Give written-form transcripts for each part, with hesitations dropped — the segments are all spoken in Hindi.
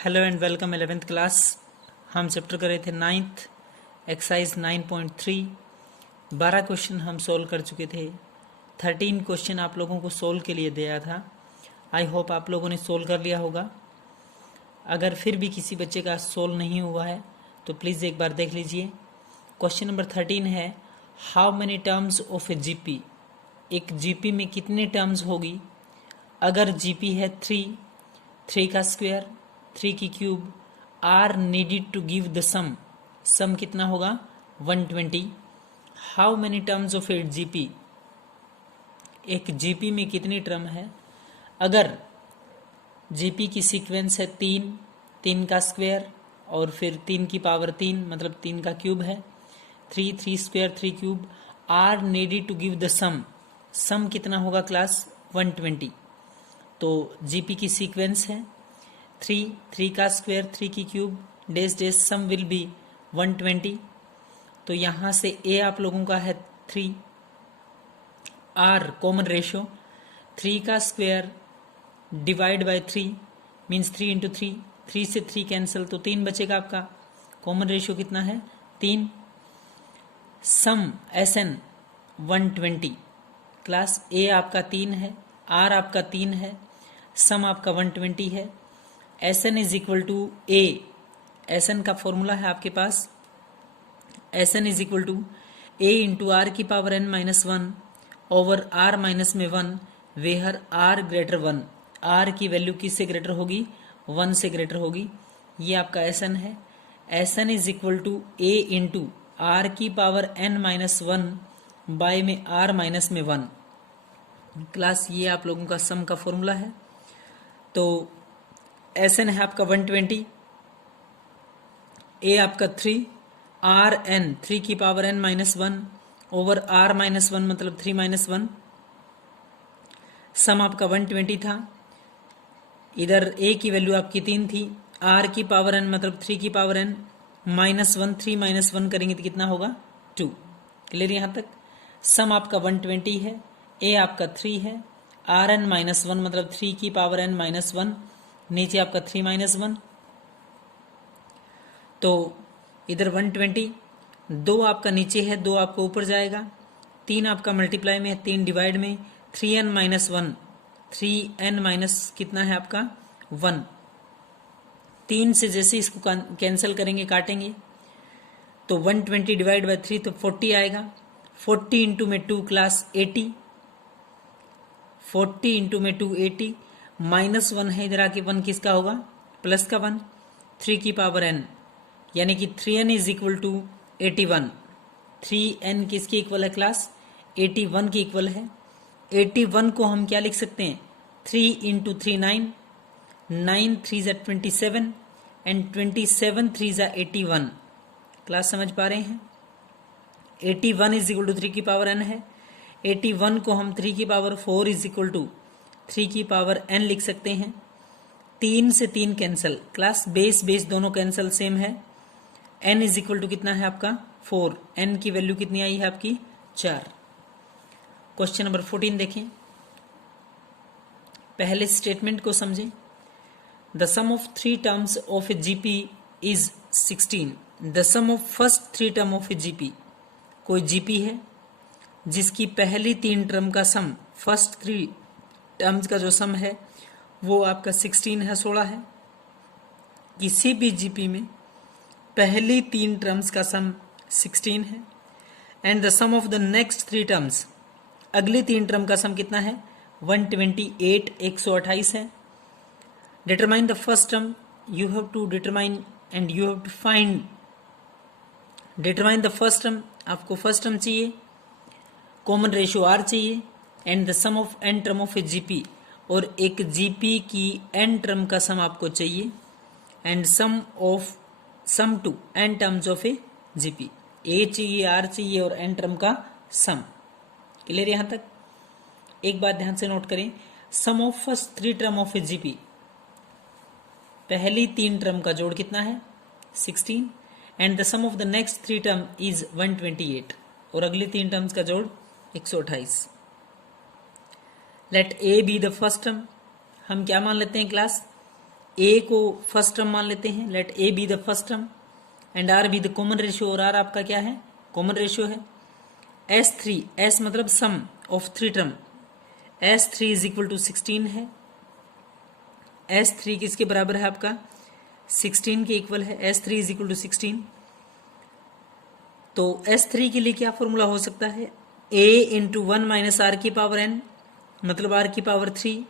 Hello and welcome 11th class. हम चैप्टर कर रहे थे 9th एक्सरसाइज 9.3। 12 क्वेश्चन हम सोल्व कर चुके थे। 13 क्वेश्चन आप लोगों को सोल्व के लिए दिया था। आई होप आप लोगों ने सोल्व कर लिया होगा। अगर फिर भी किसी बच्चे का सोल्व नहीं हुआ है तो प्लीज़ एक बार देख लीजिए। क्वेश्चन नंबर 13 है, how many terms of a GP. एक जीपी में कितने टर्म्स होगी। अगर जीपी है 3 का स्क्वायर, 3 की cube, are needed to give the sum कितना होगा 120। How many terms of a GP, एक जीपी में कितनी टर्म है। अगर जीपी की सीक्वेंस है 3 का स्क्वायर और फिर 3 की पावर 3 मतलब 3 का क्यूब है, 3 square 3 cube, are needed to give the sum कितना होगा क्लास 120। तो जीपी की सीक्वेंस है 3 का स्क्वायर 3 की क्यूब डेस सम विल बी 120। तो यहाँ से ए आप लोगों का है 3, आर कॉमन रेशो 3 का square divide by 3 means 3 into 3 से 3 कैंसिल, तो 3 बचेगा आपका। कॉमन रेशो कितना है 3। सम एस एन 120, क्लास ए आपका 3 है, आर आपका 3 है, सम आपका 120 है। S n is equal to a, S n का फॉर्मूला है आपके पास, S n is equal to a into r की power n minus 1 over r minus में 1 वेहर आर ग्रेटर 1। आर की वैल्यू किससे ग्रेटर होगी 1 से ग्रेटर होगी। ये आपका एस एन है। S n is equal to a into r की पावर एन माइनस 1 बाय में आर माइनस में 1। क्लास ये आप लोगों का सम का फॉर्मूला है। तो एस एन है आपका 120, ए आपका 3, आर एन 3 की power n minus 1 over r minus 1 मतलब 3 माइनस 1। सम आपका 120 था। इधर ए की वैल्यू आपकी 3 थी, आर की पावर एन मतलब 3 की पावर एन माइनस 1, 3 माइनस 1 करेंगे तो कितना होगा 2। क्लियर यहाँ तक। सम आपका 120 है, ए आपका 3 है, आर एन माइनस 1 मतलब 3 की पावर एन माइनस 1, नीचे आपका 3 माइनस 1। तो इधर 120, 2 आपका नीचे है, 2 आपका ऊपर जाएगा, 3 आपका मल्टीप्लाई में है, 3 डिवाइड में, 3n माइनस 1, 3n माइनस कितना है आपका 1। 3 से जैसे इसको कैंसिल करेंगे काटेंगे तो 120 डिवाइड बाय 3 तो 40 आएगा। 40 इंटू में 2 क्लास 80, 40 इंटू में 2 80, माइनस 1 है इधर आके 1 किसका होगा प्लस का 1, 3 की पावर n यानी कि 3n is equal to 81। 3n किसके इक्वल है क्लास 81 के इक्वल है। 81 को हम क्या लिख सकते हैं 3 इंटू 3 9, 9 3 ज़ा 27 एंड 27 3 ज़ा 81। क्लास समझ पा रहे हैं। 81 इज इक्वल टू 3 की पावर n है। 81 को हम 3 की पावर 4 इज इक्वल टू 3 की पावर n लिख सकते हैं। 3 से 3 कैंसिल, क्लास बेस दोनों कैंसिल सेम है। n इज इक्वल टू कितना है आपका 4, n की वैल्यू कितनी आई है आपकी 4। क्वेश्चन नंबर 14 देखें। पहले स्टेटमेंट को समझें। The sum of 3 terms of a GP is 16। The sum of first 3 term of a GP, कोई जीपी है जिसकी पहली 3 टर्म का सम, फर्स्ट 3 टर्म्स का जो सम है वो आपका 16 है, 16 है। किसी भी जीपी में पहली 3 टर्म्स का सम 16 है and the sum of the next 3 terms, अगली 3 टर्म का सम कितना है 128, 128 है। Determine the first term, you have to determine and you have to find. Determine the first term, आपको फर्स्ट टर्म चाहिए, कॉमन रेशियो आर चाहिए and the sum of n term of a GP, और एक जीपी की एन टर्म का सम आपको चाहिए and sum to n terms of a GP, a चाहिए, आर चाहिए और एन टर्म का सम। क्लियर यहां तक। एक बात ध्यान से नोट करें, sum of first 3 term of a GP, पहली 3 टर्म का जोड़ कितना है 16 and the sum of the next 3 term is 128, और अगली 3 टर्म्स का जोड़ 128। Let a be the first term, हम क्या मान लेते हैं क्लास ए को फर्स्ट टर्म मान लेते हैं, let a be the first term and r be the common ratio, और आर आपका क्या है, कॉमन रेशियो है। S3, S मतलब sum of three term, S3 is equal to 16 है। S3 किसके बराबर है आपका, 16 के इक्वल है। S3 is equal to 16। तो S3 के लिए क्या फॉर्मूला हो सकता है, A इंटू 1 माइनस आर की पावर n, मतलब r की पावर 3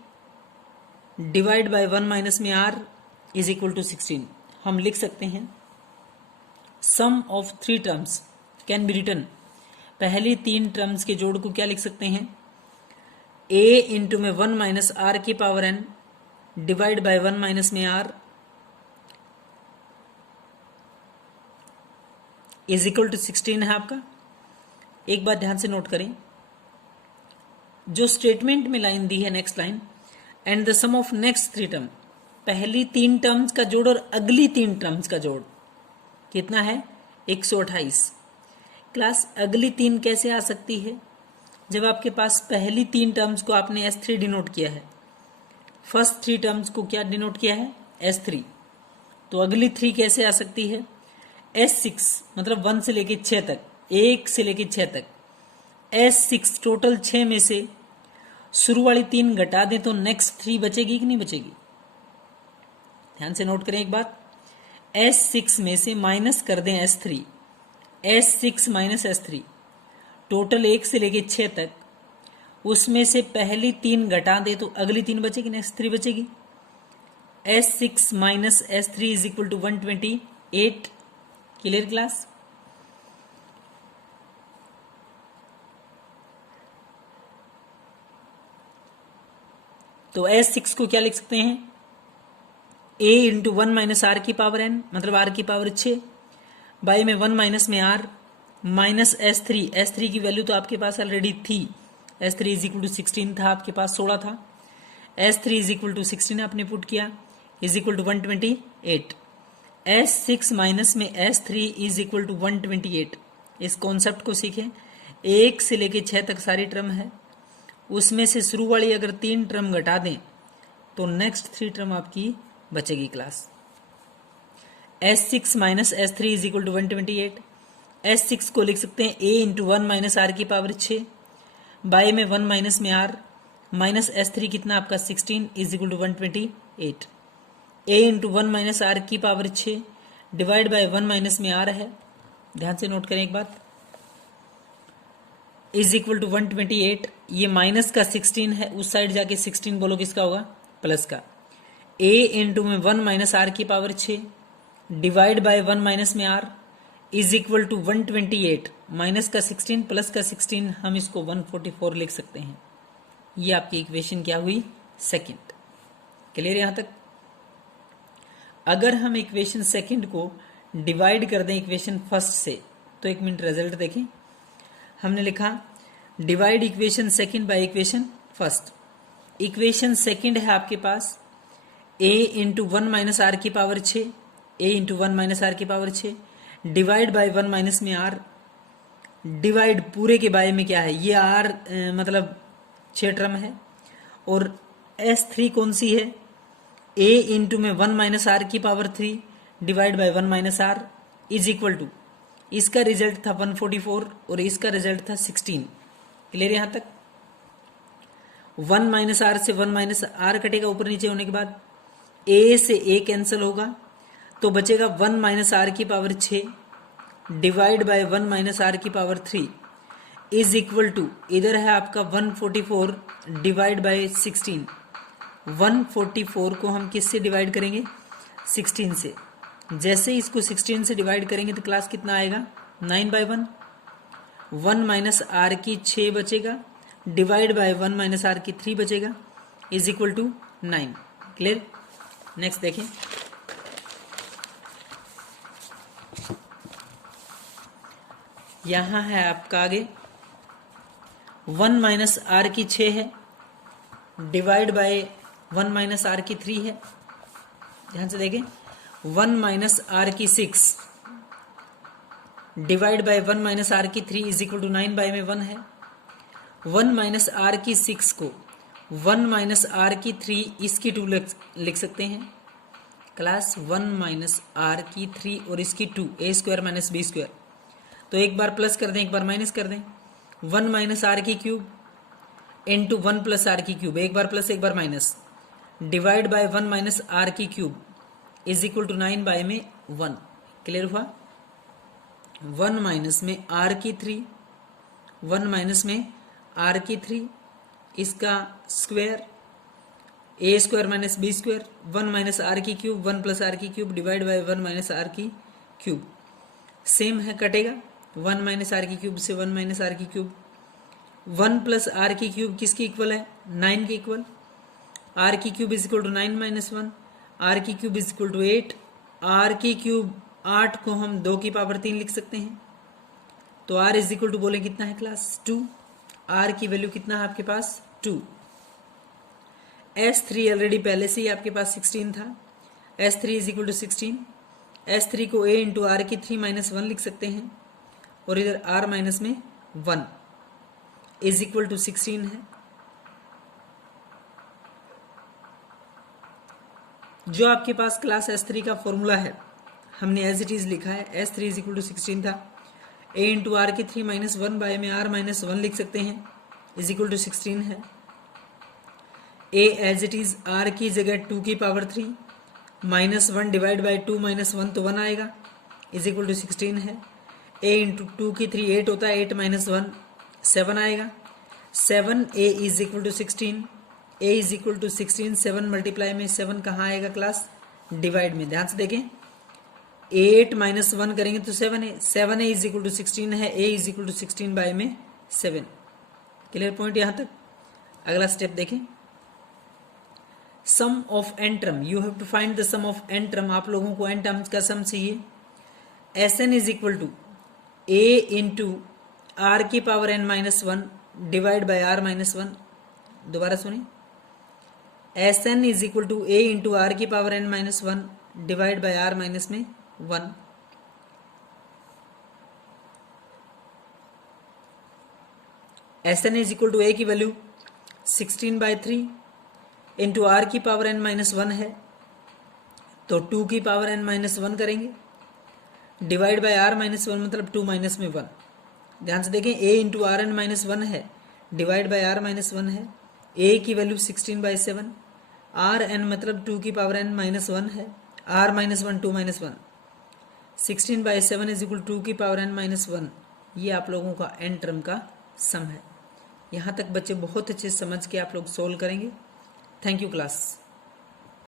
डिवाइड बाय 1 माइनस में r इज इक्वल टू 16। हम लिख सकते हैं sum of three terms can be written, पहली तीन टर्म्स के जोड़ को क्या लिख सकते हैं, a इंटू में 1 माइनस आर की power n divide by 1 minus में r इज इक्वल टू 16 है आपका। एक बात ध्यान से नोट करें, जो स्टेटमेंट में लाइन दी है next line, and the sum of next three term, पहली तीन टर्म्स का जोड़ और अगली तीन टर्म्स का जोड़ कितना है, 128। क्लास अगली तीन कैसे आ सकती है, जब आपके पास पहली तीन टर्म्स को आपने S3 डिनोट किया है, फर्स्ट थ्री टर्म्स को क्या डिनोट किया है, S3, तो अगली थ्री कैसे आ सकती है, S6 मतलब 1 से लेके 6 तक, 1 से लेके 6 तक। S6 टोटल 6 में से शुरू वाली तीन घटा दें तो नेक्स्ट थ्री बचेगी कि नहीं बचेगी, ध्यान से नोट करें एक बात, S6 में से माइनस कर दें S3, S6 minus S3 total 1 से लेके 6 तक, उसमें से पहली तीन घटा दे तो अगली तीन बचेगी, नेक्स्ट थ्री बचेगी। S6 minus S3 is equal to 128। Clear class. तो S6 को क्या लिख सकते हैं, a इंटू 1 माइनस आर की पावर n, मतलब r की पावर 6 बाई में 1 माइनस में r माइनस S3 की वैल्यू तो आपके पास ऑलरेडी थी, S3 इज इक्वल टू 16 था, आपके पास 16 था, S3 इज इक्वल टू 16 आपने पुट किया, is equal to 128। S6 minus में S3 इज इक्वल टू 128। इस कॉन्सेप्ट को सीखें, 1 से लेके 6 तक सारी टर्म है, उसमें से शुरू वाली अगर तीन टर्म घटा दें तो नेक्स्ट थ्री टर्म आपकी बचेगी class. S6 minus S3 is equal to 128। S6 को लिख सकते हैं a इंटू 1 माइनस आर की पावर 6 बाई में 1 माइनस में r माइनस S3 कितना आपका 16 is equal to 128। a into 1 minus r की पावर 6 डिवाइड बाय 1 माइनस में r है, ध्यान से नोट करें एक बात, इज इक्वल टू 128। ये माइनस का 16 है, उस साइड जाके 16 बोलो किसका होगा, प्लस का। a इंटू में 1 माइनस आर की पावर 6 डिवाइड बाय 1 माइनस में r is equal to 128, minus का 16 प्लस का 16, हम इसको 144 लिख सकते हैं। ये आपकी इक्वेशन क्या हुई, सेकंड। क्लियर यहां तक। अगर हम इक्वेशन सेकंड को डिवाइड कर दें इक्वेशन फर्स्ट से, तो एक मिनट रिजल्ट देखें। हमने लिखा divide equation second by equation first. Equation second है आपके पास a इंटू 1 माइनस आर की power 6, a into 1 minus r की पावर 6 डिवाइड बाय 1 माइनस में r, डिवाइड पूरे के बाय में क्या है, ये r मतलब 6 टर्म है, और S3 कौन सी है, a इंटू में 1 माइनस आर की power 3 divide by 1 minus r is equal to, इसका रिजल्ट था 144 और इसका रिजल्ट था 16। क्लियर यहां तक। 1 माइनस आर से 1 माइनस आर कटेगा ऊपर नीचे होने के बाद, a से a कैंसिल होगा तो बचेगा 1 माइनस आर की power 6 divide by 1 minus r की पावर 3 इज इक्वल टू, इधर है आपका 144 डिवाइड बाय 16। 144 को हम किससे डिवाइड करेंगे, 16 से। जैसे इसको 16 से डिवाइड करेंगे तो क्लास कितना आएगा, 9/1। 1 माइनस आर की 6 बचेगा डिवाइड बाय 1 माइनस आर की 3 बचेगा is equal to 9। Clear. Next देखें, यहां है आपका आगे 1 माइनस आर की 6 है डिवाइड बाय 1 माइनस आर की 3 है। ध्यान से देखें, 1 माइनस आर की 6 डिवाइड बाय 1 माइनस आर की 3 इज इक्वल टू 9 बाय में 1 है। 1 माइनस आर की 6 को 1 माइनस आर की 3 इसकी 2 लिख सकते हैं, क्लास 1 माइनस आर की 3 और इसकी 2 ए स्क्वायर माइनस बी स्क्वायर। तो एक बार प्लस कर दें, एक बार माइनस कर दें। 1 माइनस आर की क्यूब इंटू 1 प्लस आर की क्यूब, एक बार प्लस एक बार minus, divide by 1 minus r की cube is equal to 9 by में 1। क्लियर हुआ? 1 माइनस में आर की 3, 1 माइनस में आर की 3 इसका square, a square minus b square, 1 minus r की क्यूब 1 प्लस आर की cube divide by 1 minus r की क्यूब। सेम है, कटेगा। 1 माइनस आर की क्यूब से 1 माइनस आर की क्यूब। 1 प्लस आर की क्यूब किसकी इक्वल है? 9 के इक्वल। आर की cube is equal to 9 minus 1, r की cube is equal to 8। R की क्यूब 8 को हम 2 की पावर 3 लिख सकते हैं। तो आर इज इक्वल टू बोले कितना है क्लास? 2। आर की वैल्यू कितना है आपके पास? 2। S3 ऑलरेडी पहले से ही आपके पास 16 था। S3 is equal to 16। S3 को A इंटू आर की 3 माइनस 1 लिख सकते हैं और इधर R माइनस में 1 इज इक्वल टू 16 है। जो आपके पास क्लास S3 का फॉर्मूला है हमने एज इट इज लिखा है। S3 इज इक्वल टू 16 था। A इंटू आर की 3 माइनस 1 बाय में R माइनस 1 लिख सकते हैं, इज इक्वल टू 16 है। A as it is R की जगह 2 की power 3 minus 1 divide by 2 minus 1 तो 1 आएगा, इज इक्वल टू 16 है। A इंटू 2 की 3 8 होता है, 8 माइनस 1 7 आएगा। 7 A is equal to 16, A is equal to 16, 7 multiply में 7 कहाँ आएगा क्लास? डिवाइड में। ध्यान से देखें, 8 माइनस 1 करेंगे तो 7 है, 7 A इज इक्वल टू 16 है, A is equal to 16 by में 7। क्लियर पॉइंट यहाँ तक? अगला स्टेप देखें, sum of n term. You have to find the sum of n term. आप लोगों को एन टर्म्स का सम चाहिए। Sn is equal to A into r की power n minus 1 divide by r minus 1। दोबारा सुनिए, Sn is equal to A into r की power n minus 1 divide by r minus में 1। Sn is equal to A की वैल्यू 16/3 इंटू आर की पावर n माइनस 1 है तो 2 की पावर n माइनस 1 करेंगे, डिवाइड बाय आर माइनस 1 मतलब 2 माइनस में 1। ध्यान से देखें, A into r n minus 1 है, डिवाइड बाय आर माइनस 1 है। A की वैल्यू 16/7, आर एन मतलब 2 की पावर n माइनस 1 है, r minus 1 2 minus 1, 16/7 is equal 2 की पावर n माइनस 1। ये आप लोगों का एन टर्म का सम है। यहाँ तक बच्चे बहुत अच्छे समझ के आप लोग सोल्व करेंगे। Thank you class.